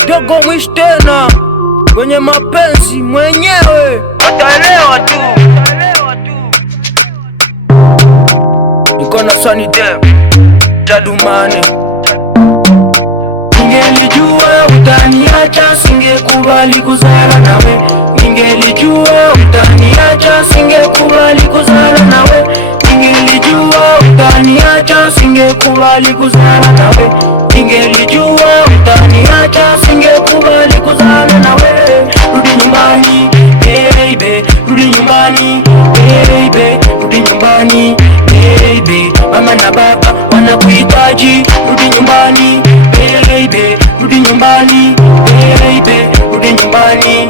Kidogo mwishi tena kwenye mapenzi mwenyewe ataelewa tu. Niko na Sunny Dem Jadumane. Ningelijua utaniacha singekubali kuzala nawe. Ningelijua utaniacha singekubali kuzala nawe. Ningelijua utaniacha singekubali kuzala nawe. Ningelijua utaniacha singekubali kuzala nawe. Rudi nyumbani baby, rudi nyumbani baby, rudi nyumbani baby. Mama na baba wanakuhitaji, rudi nyumbani baby, rudi nyumbani baby, rudi nyumbani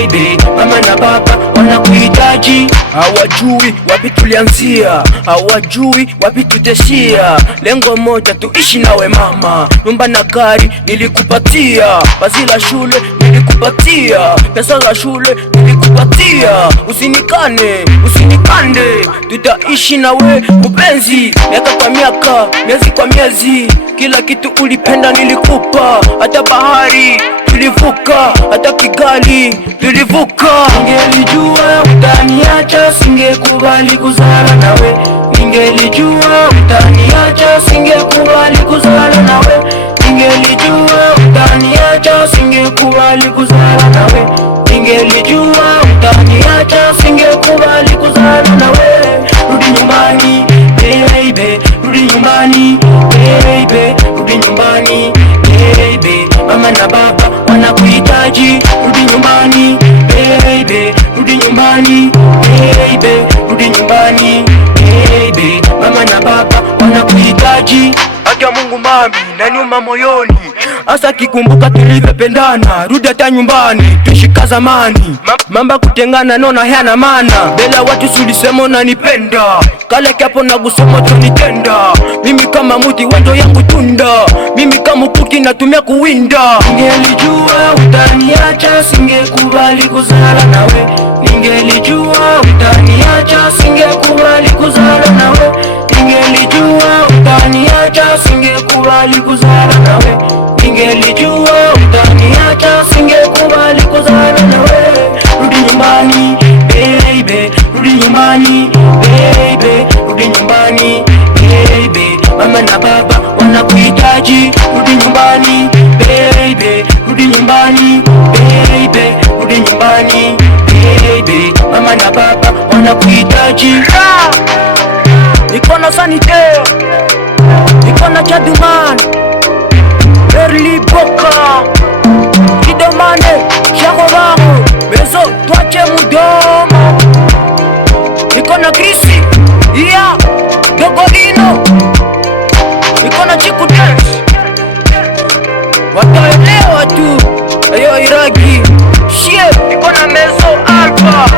baby. Mama na baba wanakuhitaji. Hawajui wapi tulianzia, hawajui wapi tuteshia. Lengo moja tuishi nawe mama. Nyumba na gari nilikupatia, vazi la shule nilikupatia, pesa za shule nilikupatia. Usinikane, usinikande, tutaishi nawe mpenzi. Miaka kwa miaka, miezi kwa miezi, kila kitu ulipenda nilikupa. Hata bahari tulivuka, hata Kigali tulivuka. Ningelijua utaniacha singekubali kuzala nawe. Ningelijua utaniacha singekubali kuzala nawe. Ningelijua utaniacha singekubali kuzala nawe. Ningelijua utaniacha singekubali kuzala nawe. Rudi nyumbani baby, rudi nyumbani baby, rudi nyumbani baby. Mama na baba wanakuhitaji, rudi nyumbani baby, rudi nyumbani baby, rudi nyumbani baby. Mama na baba wanakuhitaji. Acha Mungu mami na nyuma moyoni, asa kikumbuka tulivyopendana. Rudi hata nyumbani tushika zamani. Mamba kutengana nona hana maana. Bela watu sulisema unanipenda, kale kiapo na gusoma tunitenda. Mimi kama muti wendo yangu tunda, mimi kama kuki natumia kuwinda. Ningelijua utaniacha singekubali kuzala nawe. Ningelijua utaniacha singekubali kuzala nawe. Ningelijua utaniacha singekubali kuzala nawe. Ningelijua utaniacha singekubali kuzala nawe. Rudi nyumbani baby, rudi nyumbani baby, rudi nyumbani baby. Mama na baba wanakuhitaji, rudi nyumbani baby, rudi nyumbani baby, rudi nyumbani baby. Mama na baba wanakuhitaji. Niko na Sunny Dem, niko na Jadumane, Early Boka, Kidomane, Shako Bango, Bezo, Twache Mudomo. Niko na Krisi, Iya, Dogolino, niko na Chiku Dance. Wataelewa tu, ayo Iragi, Shie, niko na Mezo Alpha.